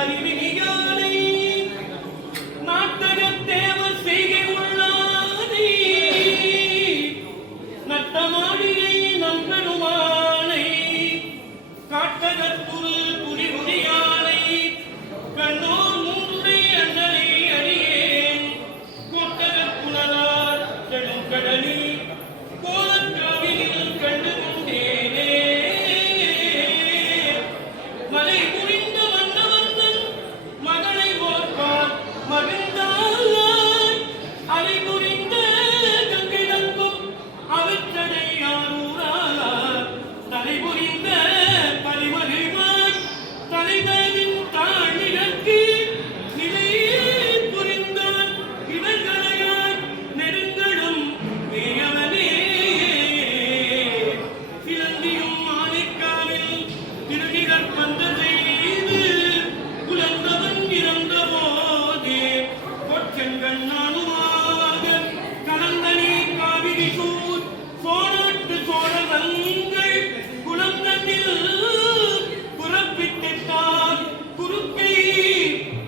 மலிவினியானை நாட்டகத்தேவர் செய்கை உள்ளானை நட்டமாடியை நம்பெருமானை காட்டகத்துள் புரிகுடியானை கண்ணோர் மூன்றுடைய அண்ணனை அடியேன் கொட்டகப் புனலார் செழுங்கடலில் கோலக்காவினில் கண்டு கொண்டேனே மலை புரிந்த மன்னவந்தன் மகளை ஓர்ப்பார் மகிழ்ந்தாய் அலை புரிந்த கங்கிடக்கும் அவற்றடையாரூரார் தலை புரிந்த பரிமகிழ்வாய் தலைவரின் தாழ்நிலக்கு நிலை புரிந்தான் இவர்களையார் நெருங்களும் மேயவனே சிலந்தியும் மாணிக்காவில் திருநிகர் பந்த செய்து புலந்தவன் இறந்த போதே கொச்செங்கன் நானுமாக கலந்தனே காவிரி சூர் சோழத்து சோழவங்கள் குலந்தனில் புறப்பிட்டார் குறுக்கை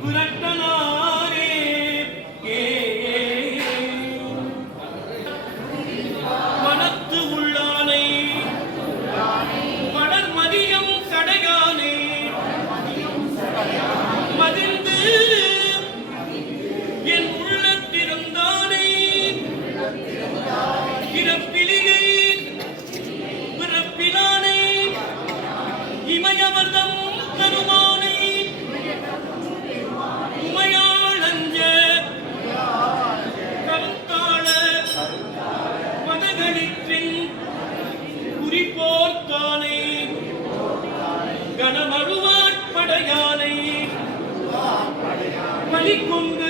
புரட்டனாரே மனத்து உள்ளானை மலர் மதியம் சடையானே மதிர்ந்து என் உள்ளத்திருந்தானே பிறப்பிலிகை பிறப்பிலானே இமயவர்தம் தருமானை உமையாளஞ்ச கருத்தாள மதகளிற்றின் குறிப்போர்த்தானே கனமழுவாட்படையானை மலிக்கொண்டு